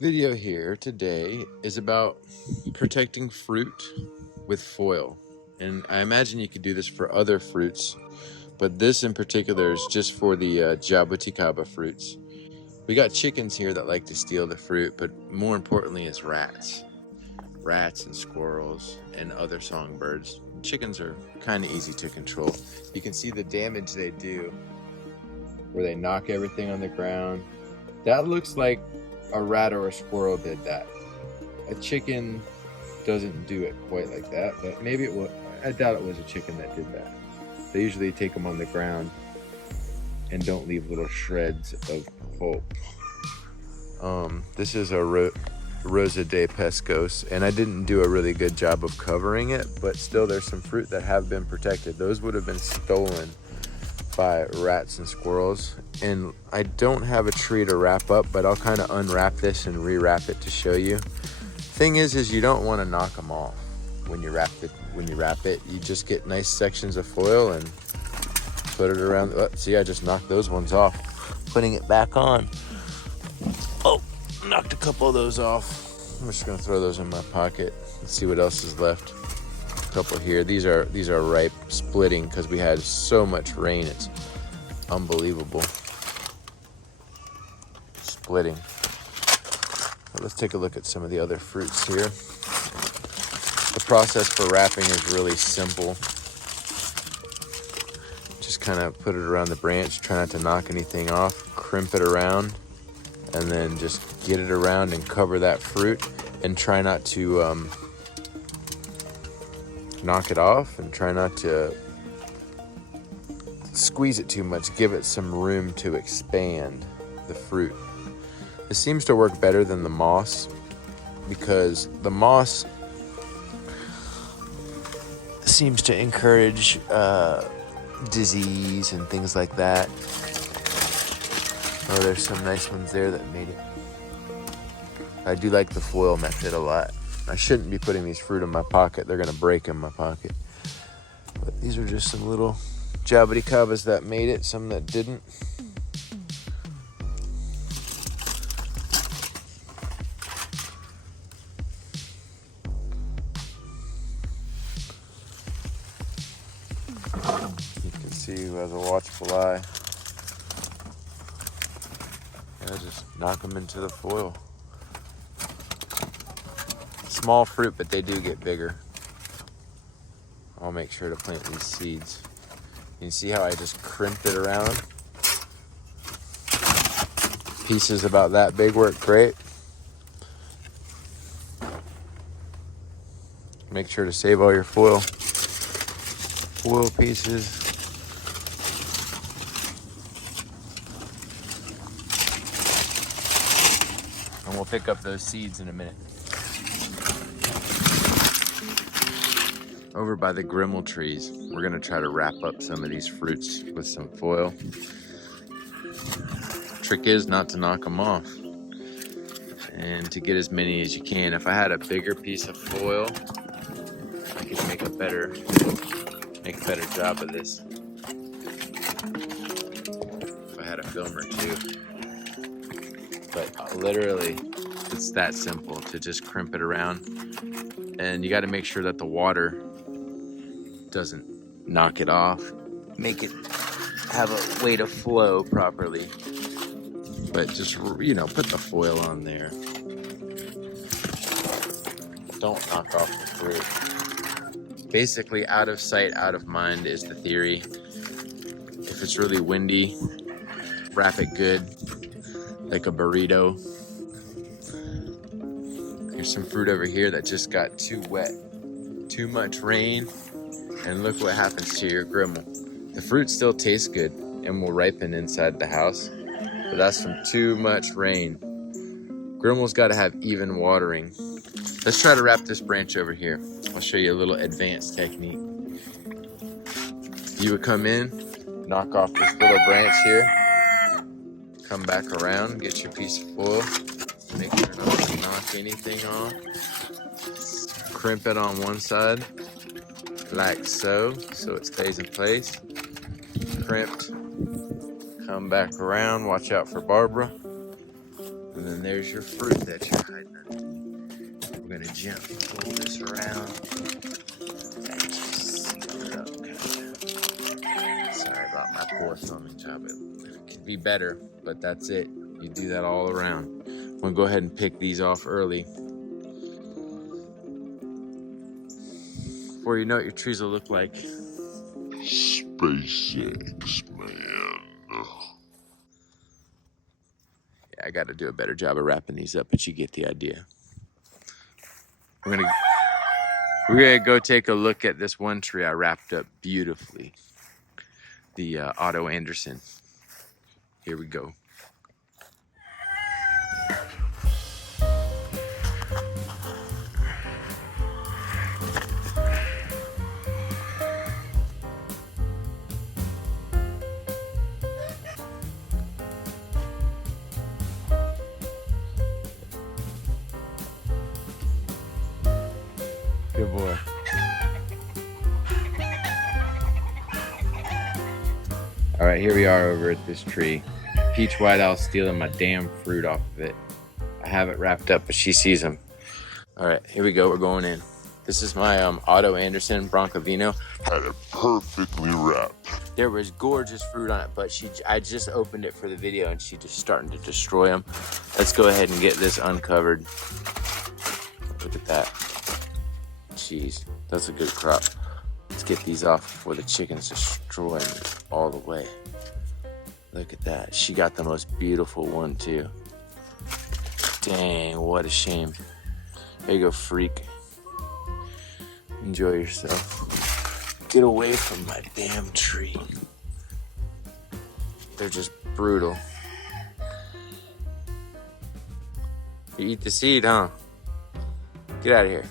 Video here today is about protecting fruit with foil. And I imagine you could do this for other fruits, but this in particular is just for the Jaboticaba fruits. We got chickens here that like to steal the fruit, but more importantly is rats. Rats and squirrels and other songbirds. Chickens are kind of easy to control. You can see the damage they do where they knock everything on the ground. That looks like a rat or a squirrel did that. A chicken doesn't do it quite like that, but maybe it was. I doubt it was a chicken that did that. They usually take them on the ground and don't leave little shreds of pulp. This is a Rosa de Pescos, and I didn't do a really good job of covering it, but still there's some fruit that have been protected. Those would have been stolen by rats and squirrels, and I don't have a tree to wrap up, but I'll kind of unwrap this and rewrap it to show you. Thing is you don't want to knock them off when you wrap it. You just get nice sections of foil and put it around. Oh, see, I just knocked those ones off, putting it back on. Oh, knocked a couple of those off. I'm just gonna throw those in my pocket. Let's see what else is left. Couple here. These are ripe, splitting because we had so much rain. It's unbelievable. Splitting. But let's take a look at some of the other fruits here. The process for wrapping is really simple. Just kind of put it around the branch, try not to knock anything off, crimp it around, and then just get it around and cover that fruit, and try not to knock it off, and try not to squeeze it too much. Give it some room to expand the fruit. This seems to work better than the moss, because the moss seems to encourage disease and things like that. Oh, there's some nice ones there that made it. I do like the foil method a lot. I shouldn't be putting these fruit in my pocket. They're gonna break in my pocket. But these are just some little Jaboticabas that made it, some that didn't. You can see who has a watchful eye. I just knock them into the foil. Small fruit, but they do get bigger. I'll make sure to plant these seeds. You can see how I just crimped it around. Pieces about that big work great. Make sure to save all your foil pieces. And we'll pick up those seeds in a minute. Over by the Grimmel trees, we're gonna try to wrap up some of these fruits with some foil. Trick is not to knock them off, and to get as many as you can. If I had a bigger piece of foil, I could make a better job of this. If I had a film or two. But literally, it's that simple to just crimp it around. And you gotta make sure that the water doesn't knock it off. Make it have a way to flow properly. But just, put the foil on there. Don't knock off the fruit. Basically, out of sight, out of mind is the theory. If it's really windy, wrap it good, like a burrito. There's some fruit over here that just got too wet. Too much rain, and look what happens to your Grimmel. The fruit still tastes good and will ripen inside the house, but that's from too much rain. Grimmel's got to have even watering. Let's try to wrap this branch over here. I'll show you a little advanced technique. You would come in, knock off this little branch here, come back around, get your piece of foil, make sure not to knock anything off. Crimp it on one side, like so it stays in place. Crimped. Come back around, watch out for Barbara. And then there's your fruit that you're hiding underneath. We're gonna gently pull this around and just seal it up, kinda. Sorry about my poor filming job. It could be better, but that's it. You do that all around. I'm gonna go ahead and pick these off early. Before you know it, your trees will look like SpaceX, man. Yeah, I gotta do a better job of wrapping these up, but you get the idea. We're gonna go take a look at this one tree I wrapped up beautifully. The Otto Anderson. Here we go. Good boy. All right, here we are over at this tree. Peach White Owl stealing my damn fruit off of it. I have it wrapped up, but she sees them. All right, here we go. We're going in. This is my Otto Anderson Broncovino. Had it perfectly wrapped. There was gorgeous fruit on it, but I just opened it for the video and she's just starting to destroy them. Let's go ahead and get this uncovered. Look at that. Jeez, that's a good crop. Let's get these off before the chickens destroy me all the way. Look at that. She got the most beautiful one too. Dang, what a shame. There you go, freak. Enjoy yourself. Get away from my damn tree. They're just brutal. You eat the seed, huh? Get out of here.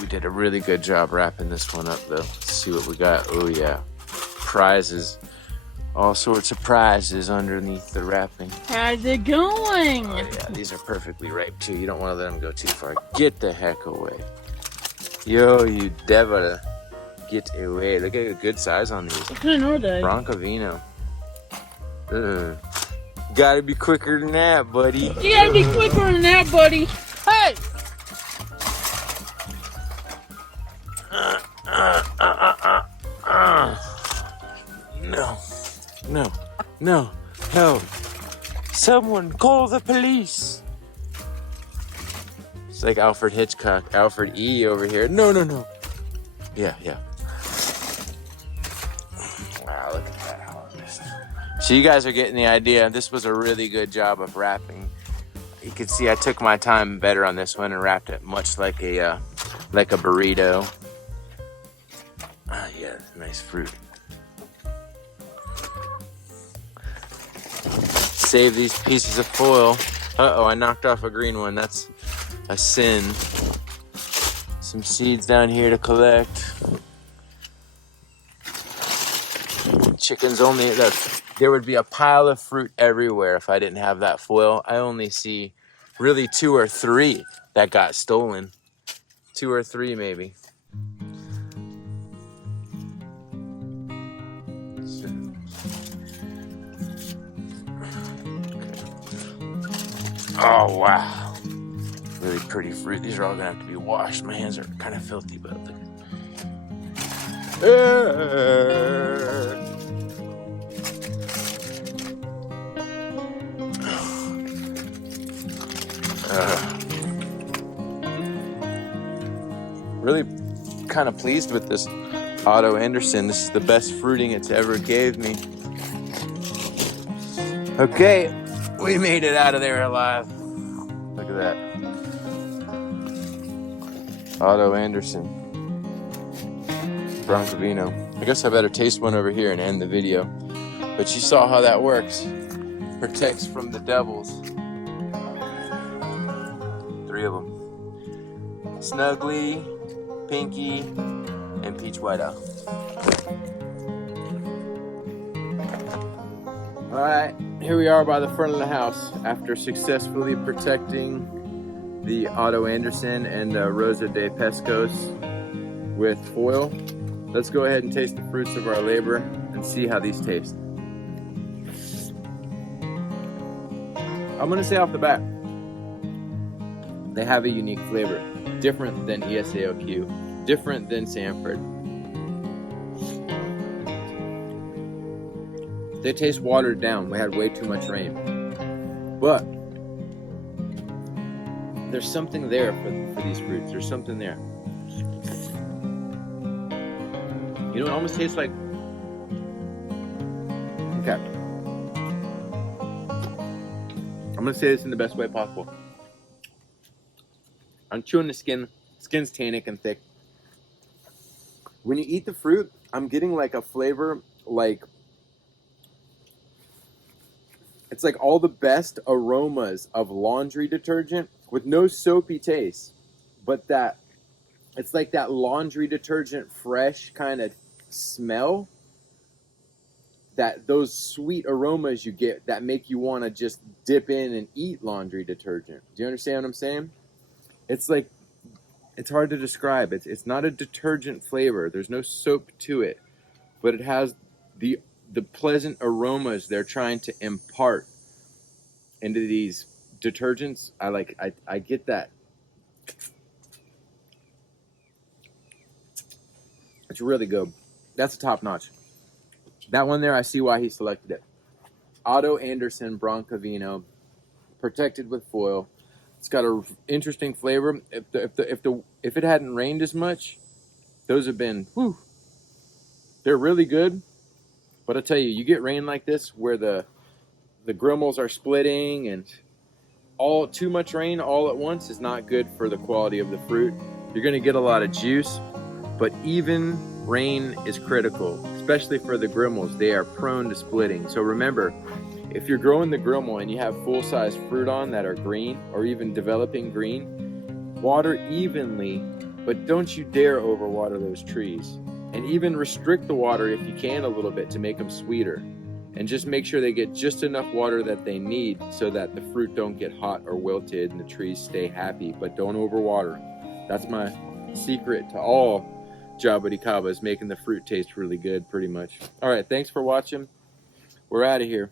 We did a really good job wrapping this one up though. Let's see what we got. Oh yeah, prizes. All sorts of prizes underneath the wrapping. How's it going? Oh yeah, these are perfectly ripe too. You don't want to let them go too far. Get the heck away. Yo, you devil. Get away. Look at the good size on these. What kind are they? Broncovino. Ugh. Gotta be quicker than that, buddy. You gotta be quicker than that, buddy. Hey! No. No. No. No. Someone call the police. It's like Alfred Hitchcock, Alfred E over here. No, no, no. Yeah, yeah. Wow, look at that harvest. So you guys are getting the idea. This was a really good job of wrapping. You can see I took my time better on this one and wrapped it much like a burrito. Ah, yeah, nice fruit. Save these pieces of foil. Uh-oh, I knocked off a green one. That's a sin. Some seeds down here to collect. Chickens only, there would be a pile of fruit everywhere if I didn't have that foil. I only see really 2 or 3 that got stolen. 2 or 3 maybe. Oh, wow. Really pretty fruit. These are all gonna have to be washed. My hands are kind of filthy, but look. Really kind of pleased with this Otto Anderson. This is the best fruiting it's ever gave me. Okay, we made it out of there alive. Look at that. Otto Anderson. Broncovino. I guess I better taste one over here and end the video. But you saw how that works. Protects from the devils. 3 of them. Snuggly, Pinky, and Peach White Owl. Alright, here we are by the front of the house after successfully protecting the Otto Anderson and Rosa de Pescos with foil. Let's go ahead and taste the fruits of our labor and see how these taste. I'm gonna say off the bat, they have a unique flavor, different than ESAOQ, different than Sanford. They taste watered down. We had way too much rain, but there's something there for these fruits. There's something there. You know, it almost tastes like, okay, I'm gonna say this in the best way possible. I'm chewing the skin. Skin's tannic and thick. When you eat the fruit, I'm getting like a flavor, like, it's like all the best aromas of laundry detergent with no soapy taste, but that it's like that laundry detergent fresh kind of smell, that those sweet aromas you get that make you want to just dip in and eat laundry detergent. Do you understand what I'm saying? It's like, it's hard to describe. It's not a detergent flavor. There's no soap to it, but it has the pleasant aromas they're trying to impart into these detergents. I get that. It's really good. That's top notch. That one there, I see why he selected it. Otto Anderson Broncovino, protected with foil. It's got an interesting flavor. If it hadn't rained as much, those have been, whew, they're really good. But I tell you, you get rain like this where the Grimmels are splitting, and all too much rain all at once is not good for the quality of the fruit. You're going to get a lot of juice, but even rain is critical, especially for the Grimmels. They are prone to splitting. So remember, if you're growing the Grimmel and you have full-size fruit on that are green or even developing green, water evenly, but don't you dare overwater those trees. And even restrict the water if you can a little bit to make them sweeter. And just make sure they get just enough water that they need so that the fruit don't get hot or wilted and the trees stay happy, but don't overwater. That's my secret to all Jaboticaba, is making the fruit taste really good, pretty much. All right, thanks for watching. We're out of here.